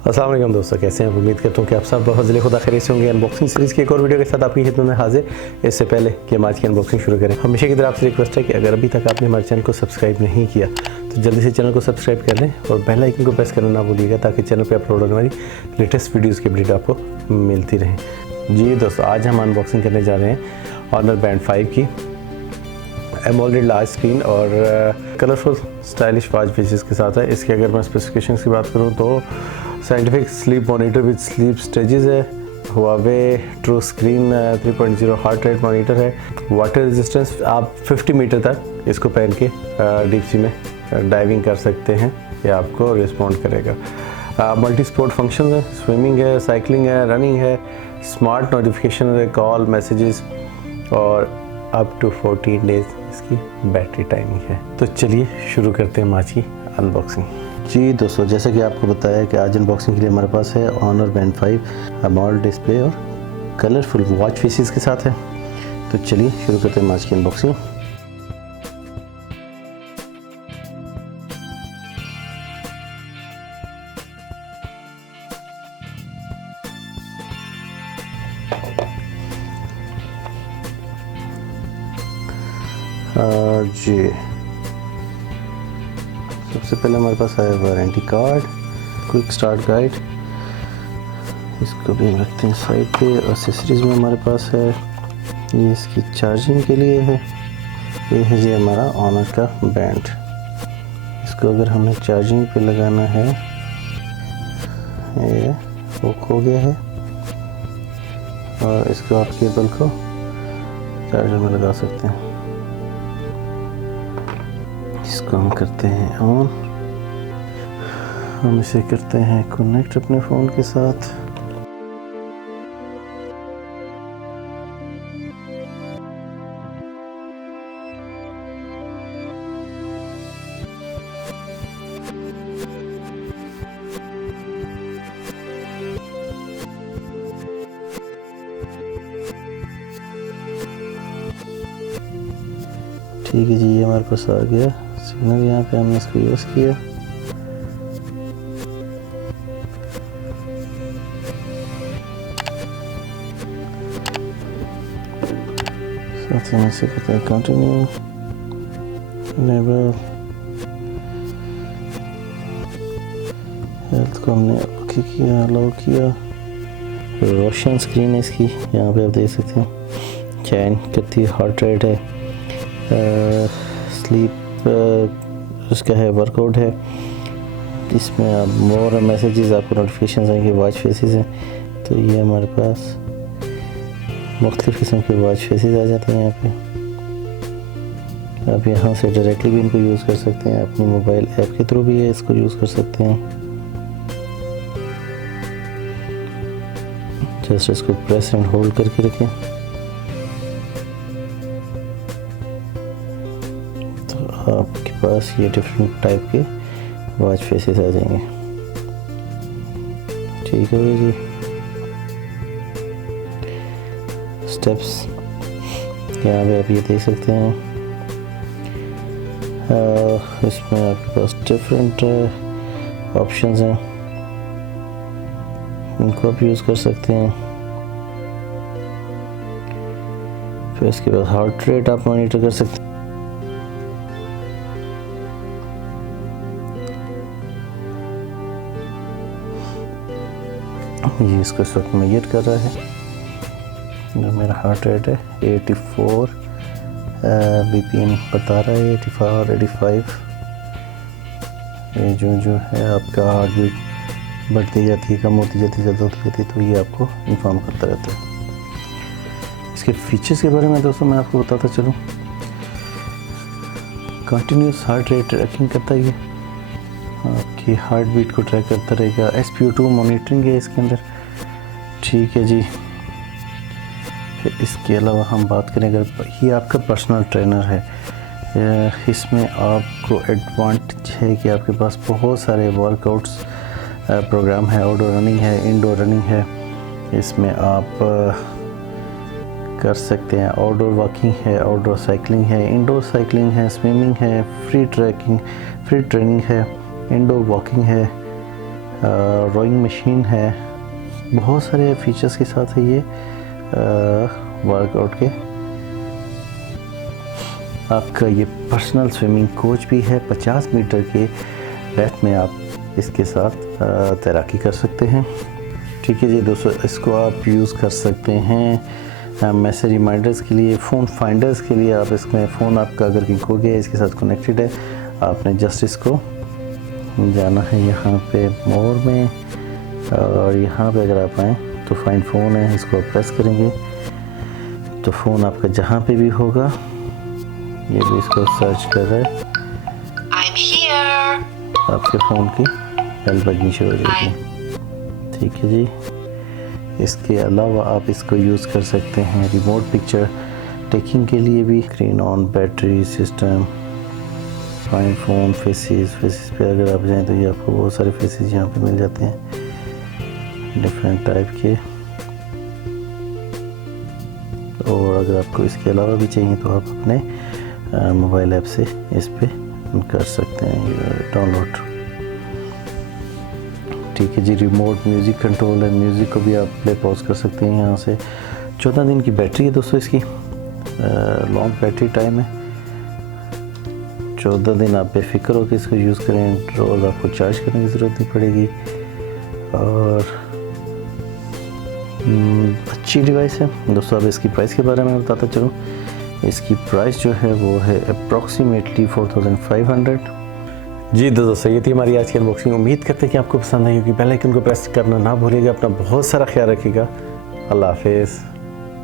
अस्सलाम वालेकुम दोस्तों, कैसे हैं? उम्मीद करता हूँ कि आप सब फजल खुदा खैरियत से होंगे। अनबॉक्सिंग सीरीज़ की एक और वीडियो के साथ आपकी खिदमत में हाजिर। इससे पहले कि हम आज की अनबॉक्सिंग शुरू करें, हमेशा की तरह आपसे रिक्वेस्ट है कि अगर अभी तक आपने हमारे चैनल को सब्सक्राइब नहीं किया तो जल्दी से चैनल को सब्सक्राइब कर लें और बेल आइकन को प्रेस करना ना भूलिएगा ताकि चैनल पर अपलोड होने वाली लेटेस्ट वीडियोज़ की अपडेट आपको मिलती रहे। जी दोस्तों, आज हम अनबॉक्सिंग करने जा रहे हैं ऑनर बैंड 5 की एमोलेड लार्ज स्क्रीन और कलरफुल स्टाइलिश वॉच फेसेस के साथ है। इसके अगर मैं स्पेसिफिकेशंस की बात करूँ तो scientific sleep monitor with sleep stages है, Huawei true screen 3.0 heart rate monitor है, वाटर रेजिस्टेंस, आप 50 मीटर तक इसको पहन के डीप सी में डाइविंग कर सकते हैं, ये आपको रिस्पॉन्ड करेगा। मल्टी स्पोर्ट फंक्शन है, स्विमिंग है, साइकिलिंग है, रनिंग है, स्मार्ट नोटिफिकेशन है, कॉल मैसेजेस और अप टू 14 डेज इसकी बैटरी टाइमिंग है। तो चलिए शुरू करते हैं आज की अनबॉक्सिंग। जी दोस्तों, जैसे कि आपको बताया कि आज अनबॉक्सिंग के लिए हमारे पास है ऑनर बैंड 5 एमोलेड डिस्प्ले और कलरफुल वॉच फेसेस के साथ है। तो चलिए शुरू करते हैं आज की अनबॉक्सिंग। जी सबसे पहले हमारे पास है warranty card, quick start guide, इसको भी रखते हैं साइड पे। एक्सेसरीज में हमारे पास है ये इसकी चार्जिंग के लिए है, ये है जी हमारा ऑनर का बैंड। इसको अगर हमने चार्जिंग पे लगाना है, ये हुक हो गया है और इसको आप केबल को चार्जर में लगा सकते हैं। इसको हम करते हैं ऑन, हम इसे करते हैं कनेक्ट अपने फ़ोन के साथ। ठीक है जी, ये हमारे पास आ गया सिग्नल, यहाँ पे हमने इसको यूज़ किया। साथ में इसे करते हैं कंटिन्यू, इनेबल, हेल्थ को हमने ओके किया, अलाउ किया। रोशन स्क्रीन है इसकी, यहाँ पे आप देख सकते हैं चैन कितनी हार्ट रेट है, स्लीप उसका है, वर्कआउट है। इसमें आप मोर मैसेजेस, आपको नोटिफिकेशन आएंगे, वॉच फेसेस हैं। तो ये हमारे पास मुख्तलिफ़ किस्म के वॉच फेसेस आ जाते हैं यहाँ पे। आप यहाँ से डायरेक्टली भी इनको यूज़ कर सकते हैं, अपनी मोबाइल ऐप के थ्रू भी इसको यूज़ कर सकते हैं। जस्ट इसको प्रेस एंड होल्ड करके रखें तो आपके पास ये डिफरेंट टाइप के वॉच फेसेस आ जाएंगे। ठीक है जी, स्टेप्स यहाँ पे आप ये देख सकते हैं। इसमें आपके पास डिफरेंट ऑप्शंस हैं, इनको आप यूज़ कर सकते हैं। फिर इसके बाद हार्ट रेट आप मॉनिटर कर सकते हैं। ये इसको इस वक्त मेजर कर रहा है, जो मेरा हार्ट रेट है 84 BPM बता रहा है, 84 85। ये जो है आपका हार्ट बीट बढ़ती जाती है, कम होती जाती है, ज़्यादा होती जाती है, तो ये आपको इन्फॉर्म करता रहता है। इसके फीचर्स के बारे में दोस्तों मैं आपको बताता चलूँ। कंटिन्यूस हार्ट रेट ट्रैकिंग करता है, ये आपकी हार्ट बीट को ट्रैक करता रहेगा। SpO2 मॉनिटरिंग है इसके अंदर। ठीक है जी, फिर इसके अलावा हम बात करें, अगर ये आपका पर्सनल ट्रेनर है, इसमें आपको एडवांटेज है कि आपके पास बहुत सारे वर्कआउट्स प्रोग्राम है, आउटडोर रनिंग है, इंडोर रनिंग है, इसमें आप कर सकते हैं। आउटडोर वॉकिंग है, आउटडोर साइकिलिंग है, इंडोर साइकिलिंग है, स्विमिंग है, फ्री ट्रेनिंग है, इंडोर वॉकिंग है, रोइंग मशीन है, बहुत सारे फीचर्स के साथ है ये वर्कआउट के। आपका ये पर्सनल स्विमिंग कोच भी है। 50 मीटर के डेप्थ में आप इसके साथ तैराकी कर सकते हैं। ठीक है जी दोस्तों, इसको आप यूज़ कर सकते हैं मैसेज रिमाइंडर्स के लिए, फ़ोन फाइंडर्स के लिए। आप इसमें फ़ोन आपका अगर कहीं खो गया इसके साथ कनेक्टेड है, आपने जस्ट इसको जाना है यहाँ पे मोर में, और यहाँ पे अगर आप आएँ तो फाइंड फ़ोन है, इसको आप प्रेस करेंगे तो फ़ोन आपका जहाँ पे भी होगा, ये भी इसको सर्च कर रहा है, I'm here. आपके फ़ोन की बेल बजनी शुरू हो जाएगी। ठीक है जी, इसके अलावा आप इसको यूज़ कर सकते हैं रिमोट पिक्चर टेकिंग के लिए भी। Screen on, battery system, find phone, faces पे अगर आप जाएं तो ये आपको बहुत सारे फेसेस यहाँ पे मिल जाते हैं डिफरेंट टाइप के। और अगर आपको इसके अलावा भी चाहिए तो आप अपने मोबाइल ऐप से इस पे कर सकते हैं डाउनलोड। ठीक है जी, रिमोट म्यूज़िक कंट्रोल है, म्यूज़िक को भी आप प्ले पॉज कर सकते हैं यहाँ से। 14 दिन की बैटरी है दोस्तों इसकी, लॉन्ग बैटरी टाइम है। 14 दिन आप बेफिक्र होकर इसको यूज़ करें, रोज़ आपको चार्ज करने की ज़रूरत नहीं पड़ेगी। और अच्छी डिवाइस है दोस्तों। अब इसकी प्राइस के बारे में बताता चलूँ। इसकी प्राइस जो है वो है अप्रॉक्सीमेटली 4500। जी दोस्तों, ये थी हमारी आज की अनबॉक्सिंग। उम्मीद करते हैं कि आपको पसंद आई होगी। बेल आइकन को प्रेस करना ना भूलिएगा। अपना बहुत सारा ख्याल रखिएगा। अल्लाह हाफिज़।